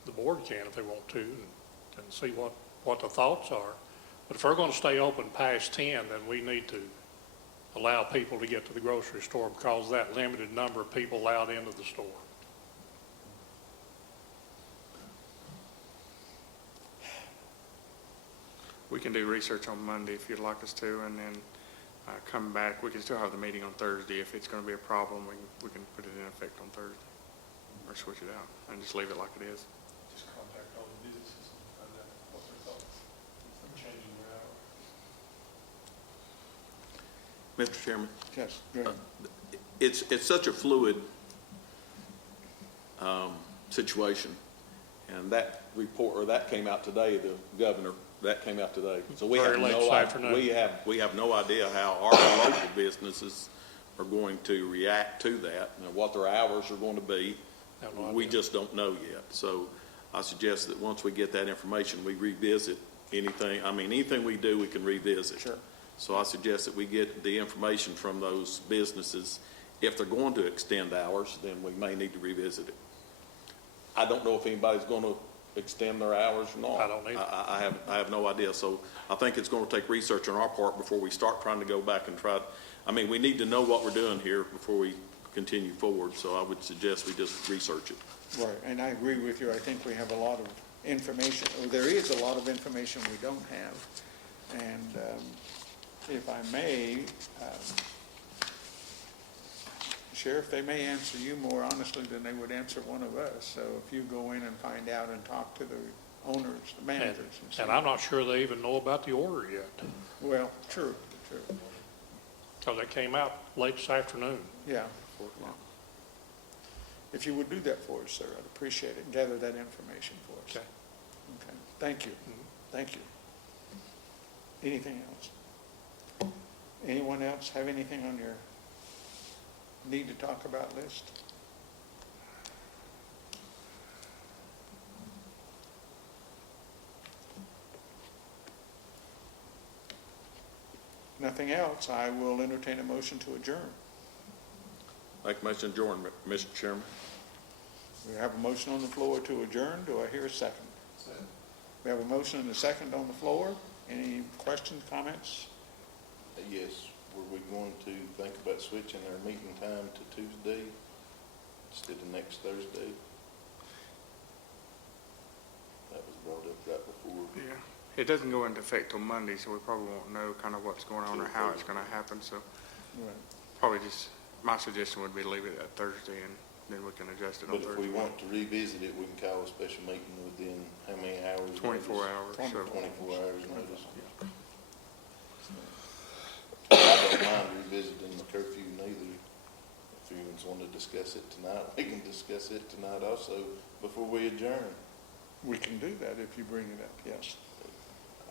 the board can if they want to, and see what the thoughts are. But if we're going to stay open past 10, then we need to allow people to get to the grocery store because of that limited number of people allowed into the store. We can do research on Monday if you'd like us to, and then come back. We can still have the meeting on Thursday. If it's going to be a problem, we can put it in effect on Thursday or switch it out and just leave it like it is. Just contact all the businesses and find out what their thoughts on changing their hours. Mr. Chairman, Yes, go ahead. it's such a fluid situation, and that report, or that came out today, the governor, that came out today. So we have Very late no this idea, afternoon. we have no idea how our local businesses are going to react to that, and what their hours are going to be. Have no We idea. just don't know yet. So I suggest that once we get that information, we revisit anything we do, we can revisit. Sure. So I suggest that we get the information from those businesses. If they're going to extend hours, then we may need to revisit it. I don't know if anybody's going to extend their hours or not. I don't either. I have no idea. So I think it's going to take research on our part before we start trying to go back and try. We need to know what we're doing here before we continue forward. So I would suggest we just research it. Right, and I agree with you. I think we have a lot of information, or there is a lot of information we don't have. And if I may, Sheriff, they may answer you more honestly than they would answer one of us. So if you go in and find out and talk to the owners, the managers. say, And I'm not sure they even know about the order yet, Well, true. because it came out late this afternoon. Yeah. If you would do that for us, sir, I'd appreciate it. Gather that information for us. Okay. Okay. Thank you. Thank you. Anything else? Anyone else have anything on your need to talk about list? Nothing else, I will entertain a motion to adjourn. Make a motion to adjourn, Mr. Chairman. We have a motion on the floor to adjourn. Do I hear a second? Second. We have a motion and a second on the floor. Any questions, comments? Yes, were we going to think about switching our meeting time to Tuesday instead of next Thursday? That was brought up right before. Yeah. It doesn't go into effect till Monday, so we probably won't know kind of what's going on or how it's going to happen. So Right. probably just, my suggestion would be leave it at Thursday, and then we can adjust it on But if Thursday. we want to revisit it, we can call a special meeting within how many hours? 24 notice? hours. So 24 hours notice. I don't mind revisiting the curfew neither. If anyone's want to discuss it tonight, we can discuss it tonight also before we adjourn. We can do that if you bring it up, yes.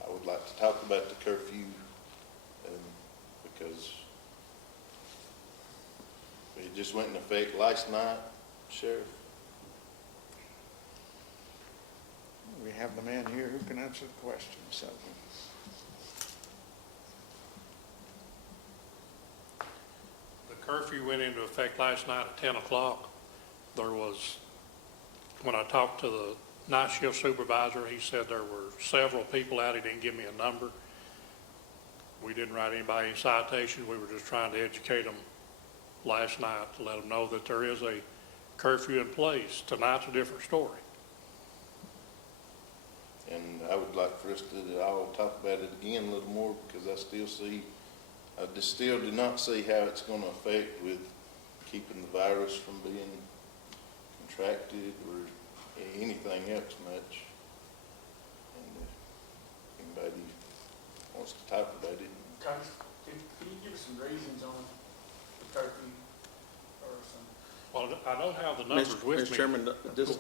I would like to talk about the curfew, because it just went in effect last night, Sheriff. We have the man here who can answer the question, so. The curfew went into effect last night at 10 o'clock. There was, when I talked to the night shift supervisor, he said there were several people out. He didn't give me a number. We didn't write anybody any citations. We were just trying to educate them last night to let them know that there is a curfew in place. Tonight's a different story. And I would like for us to all talk about it again a little more, because I just still do not see how it's gonna affect with keeping the virus from being contracted or anything else much. And if anybody wants to talk about it. Curtis, can you give us some reasons on the curfew or some? Well, I don't have the numbers with me. Mr. Chairman,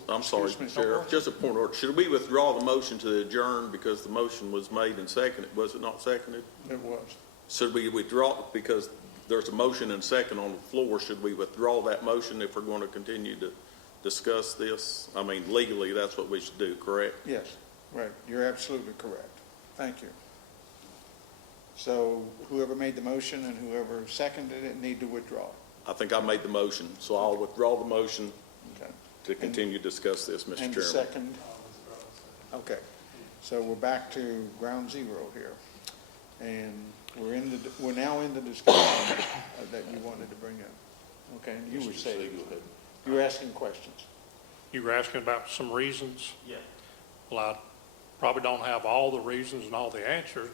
I'm sorry, Excuse me. Sheriff, just a point of order. Should we withdraw the motion to adjourn because the motion was made and seconded? Was it not seconded? It was. Should we withdraw, because there's a motion and second on the floor, should we withdraw that motion if we're going to continue to discuss this? I mean, legally, that's what we should do, correct? Yes, right. You're absolutely correct. Thank you. So whoever made the motion and whoever seconded it need to withdraw. I think I made the motion, so I'll withdraw the motion Okay. to continue to discuss this, Mr. And the Chairman. second? Okay. So we're back to ground zero here. And we're now in the discussion that you wanted to bring up. Okay, and you were Mr. saying, Siegel had- you were asking questions. You were asking about some reasons. Yeah. Well, I probably don't have all the reasons and all the answers,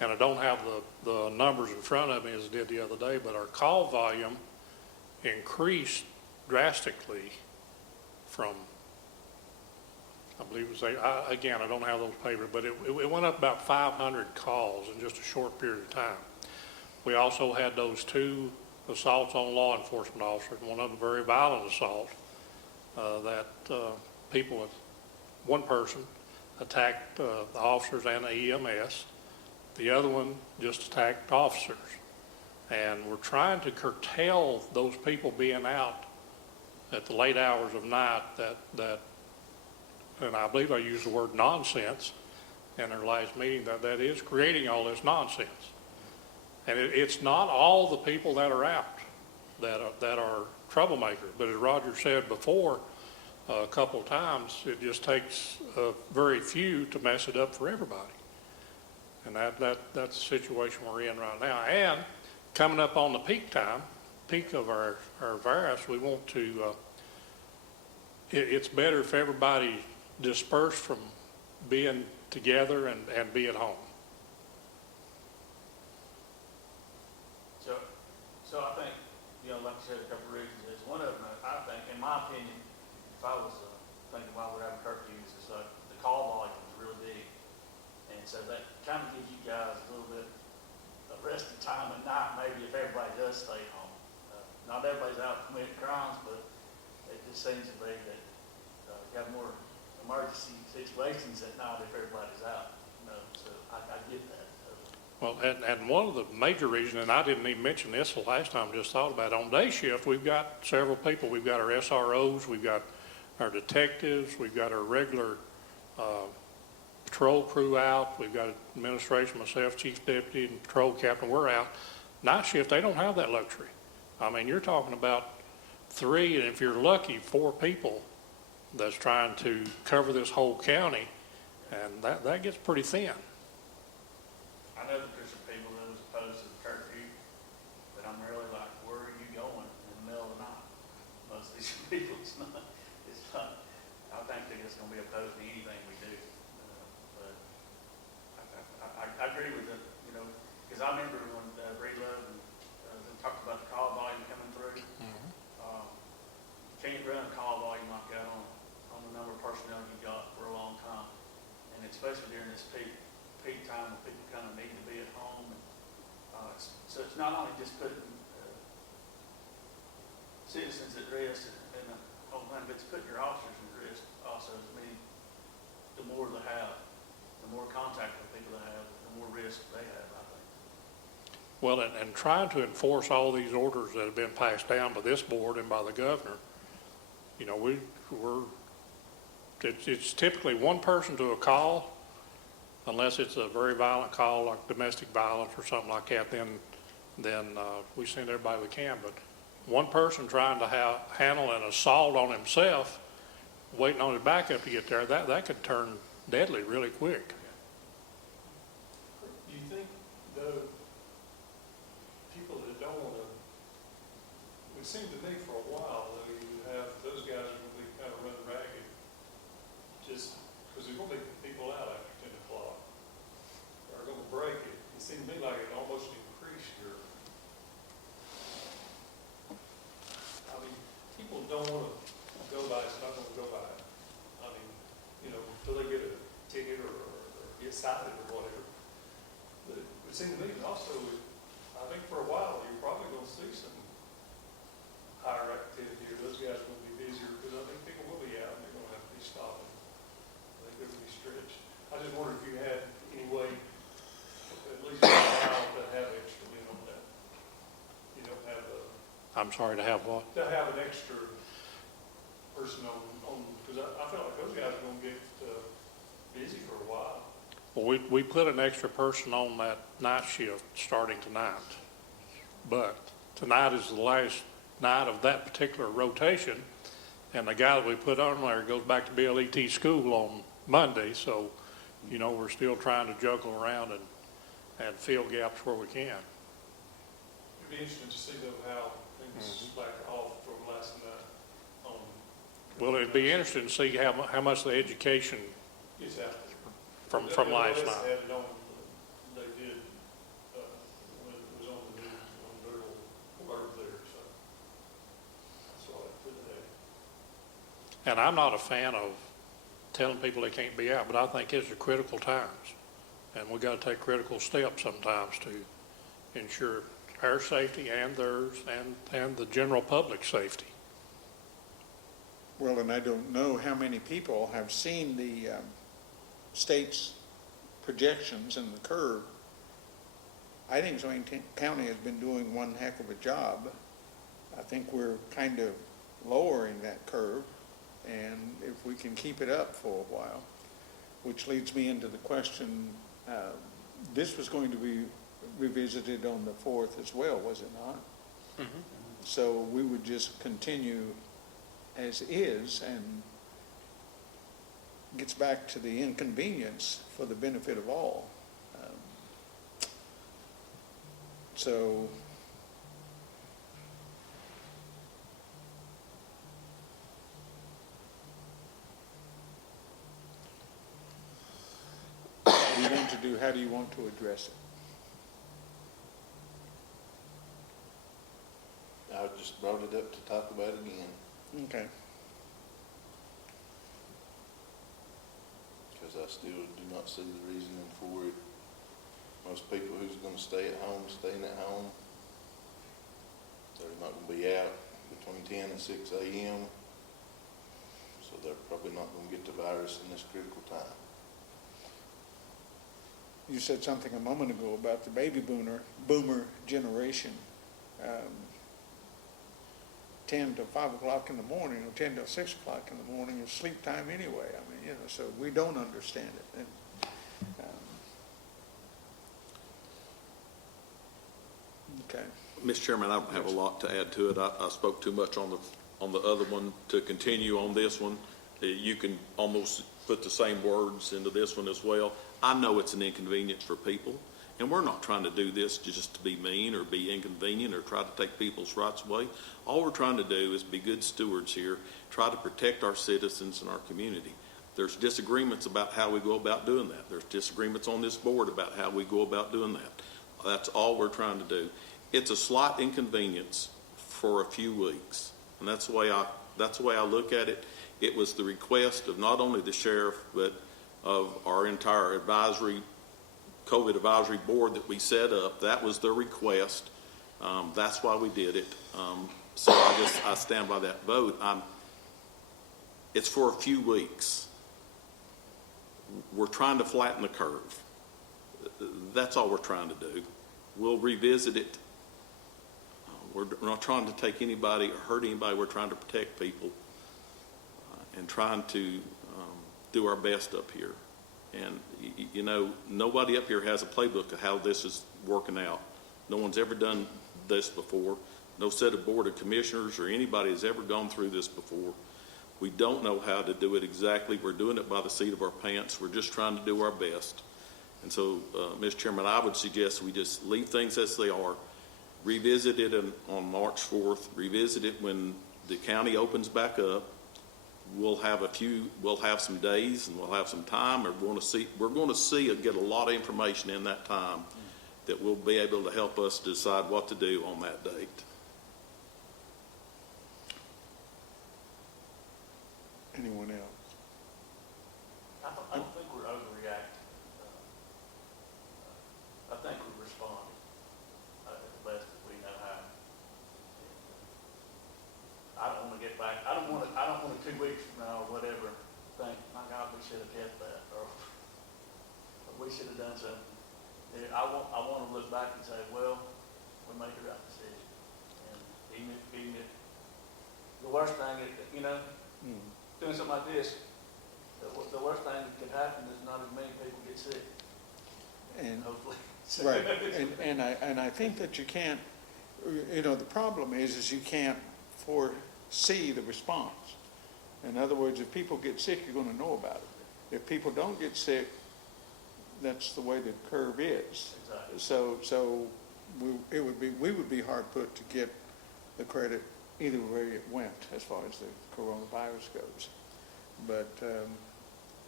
and I don't have the numbers in front of me as I did the other day, but our call volume increased drastically from, I believe it was, again, I don't have those papers, but it went up about 500 calls in just a short period of time. We also had those 2 assaults on law enforcement officers, one of them a very violent assault, that one person attacked the officers and the EMS. The other one just attacked officers. And we're trying to curtail those people being out at the late hours of night that and I believe I used the word nonsense in their last meeting, that is creating all this nonsense. And it's not all the people that are out that are troublemakers, but as Roger said before a couple of times, it just takes very few to mess it up for everybody. And that's the situation we're in right now. And coming up on the peak of our virus, we want to, it's better if everybody dispersed from being together and be at home. So I think, like you said, a couple of reasons is one of them, I think, in my opinion, if I was thinking why we're having curfews, it's like the call volume is really big. And so that kind of gives you guys a little bit of resting time at night, maybe if everybody does stay home. Not everybody's out committing crimes, but it just seems to be that you have more emergency situations at night if everybody's out. So I get that. Well, and one of the major reasons, and I didn't even mention this the last time, just thought about it, on day shift, we've got several people. We've got our SROs, we've got our detectives, we've got our regular patrol crew out, we've got administration, myself, chief deputy, and patrol captain, we're out. Night shift, they don't have that luxury. I mean, you're talking about 3, and if you're lucky, 4 people that's trying to cover this whole county, and that gets pretty thin. I know that there's some people that was opposed to the curfew, but I'm really like, where are you going in the middle of the night? Most of these people, it's not, I think they're just gonna be opposed to anything we do. But I agree with it, because I remember when Breedlove and they talked about the call volume coming through. You can't run a call volume like that on the number of personnel you got for a long time. And especially during this peak time when people kind of need to be at home. So it's not only just putting citizens at risk and the whole thing, but it's putting your officers at risk also. I mean, the more they have, the more contact with people they have, the more risk they have, I think. Well, and trying to enforce all these orders that have been passed down by this board and by the governor, it's typically one person to a call, unless it's a very violent call like domestic violence or something like that, then we send everybody we can. But one person trying to handle an assault on himself, waiting on his backup to get there, that could turn deadly really quick. Do you think, though, it seemed to me for a while that you have, those guys are gonna be kind of running ragged, just, because there's gonna be people out after 10 o'clock, are gonna break it. It seemed to me like it almost increased your, I mean, people don't wanna go by, it's not gonna go by. I mean, you know, till they get a ticket or get cited or whatever. But it seemed to me also, I think for a while, you're probably gonna see some higher activity, or those guys will be busier, because I think people will be out, and they're gonna have to be stopping. I think they're gonna be stretched. I just wondered if you had any way, at least for a while, to have extra men on that. You don't have I'm sorry, to have what? to have an extra person on, because I felt like those guys are gonna get, busy for a while. Well, we put an extra person on that night shift starting tonight. But tonight is the last night of that particular rotation, and the guy that we put on there goes back to BLET school on Monday, so, you know, we're still trying to juggle around and fill gaps where we can. It'd be interesting to see though how things back off from last night on. Well, it'd be interesting to see how much the education It's out there. from last Nevertheless, night. had it on, they did, when it was on the news, on their little blurb there, so. That's all I put it at. And I'm not a fan of telling people they can't be out, but I think it's a critical times. And we got to take critical steps sometimes to ensure our safety and theirs and the general public safety. Well, and I don't know how many people have seen the state's projections and the curve. I think Swain County has been doing one heck of a job. I think we're kind of lowering that curve, and if we can keep it up for a while, which leads me into the question, this was going to be revisited on the 4th as well, was it not? Mm-hmm. So we would just continue as is, and gets back to the inconvenience for the benefit of all. So what do you want to do? How do you want to address it? I just brought it up to talk about it again, Okay. because I still do not see the reasoning for it. Most people who's gonna stay at home, staying at home. They're not gonna be out between 10 and 6 a.m. So they're probably not gonna get the virus in this critical time. You said something a moment ago about the baby boomer generation. 10 to 5 o'clock in the morning or 10 to 6 o'clock in the morning is sleep time anyway. I mean, you know, so we don't understand it. And, okay. Mr. Chairman, I don't have a lot to add to it. I spoke too much on the other one. To continue on this one, you can almost put the same words into this one as well. I know it's an inconvenience for people, and we're not trying to do this just to be mean or be inconvenient or try to take people's rights away. All we're trying to do is be good stewards here, try to protect our citizens and our community. There's disagreements about how we go about doing that. There's disagreements on this board about how we go about doing that. That's all we're trying to do. It's a slight inconvenience for a few weeks, and that's the way I look at it. It was the request of not only the sheriff, but of our entire COVID advisory board that we set up. That was their request. That's why we did it. So I stand by that vote. It's for a few weeks. We're trying to flatten the curve. That's all we're trying to do. We'll revisit it. We're not trying to take anybody or hurt anybody. We're trying to protect people and trying to do our best up here. And, you know, nobody up here has a playbook of how this is working out. No one's ever done this before. No set of board of commissioners or anybody has ever gone through this before. We don't know how to do it exactly. We're doing it by the seat of our pants. We're just trying to do our best. And so, Mr. Chairman, I would suggest we just leave things as they are revisit it on March 4th, revisit it when the county opens back up. We'll have some days and we'll have some time, and we're going to see and get a lot of information in that time that will be able to help us decide what to do on that date. Anyone else? I don't think we're overreacting. I think we're responding at the best that we know how. I don't want to get back, I don't want to 2 weeks from now or whatever, think, my God, we should have kept that, or we should have done something. Yeah, I want to look back and say, well, we made the right decision. And even if the worst thing, doing something like this, the worst thing that could happen is not as many people get sick, And, hopefully. right, and I think that you can't, the problem is you can't foresee the response. In other words, if people get sick, you're going to know about it. If people don't get sick, that's the way the curve is. Exactly. So we would be hard put to get the credit either way it went as far as the coronavirus goes. But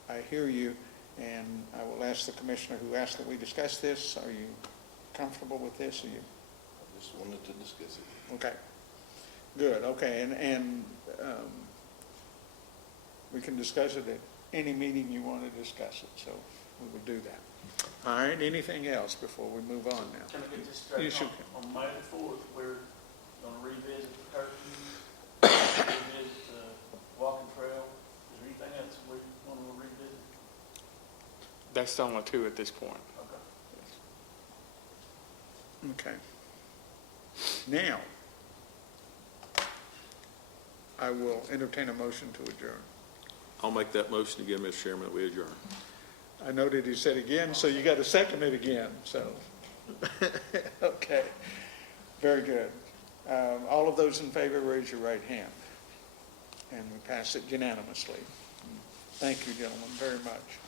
I hear you, and I will ask the commissioner who asked that we discuss this. Are you comfortable with this? Are you? I just wanted to discuss it. Okay. Good. Okay. And we can discuss it at any meeting you want to discuss it. So we will do that. All right. Anything else before we move on now? Can I get this You straight? should. On May the 4th, we're going to revisit the curfew, revisit the walking trail. Is there anything else we want to revisit? That's the only two at this point. Okay. Okay. Now, I will entertain a motion to adjourn. I'll make that motion again, Mr. Chairman, that we adjourn. I noted he said again, so you got to second it again, so. Okay, very good. All of those in favor, raise your right hand. And we pass it unanimously. Thank you, gentlemen, very much.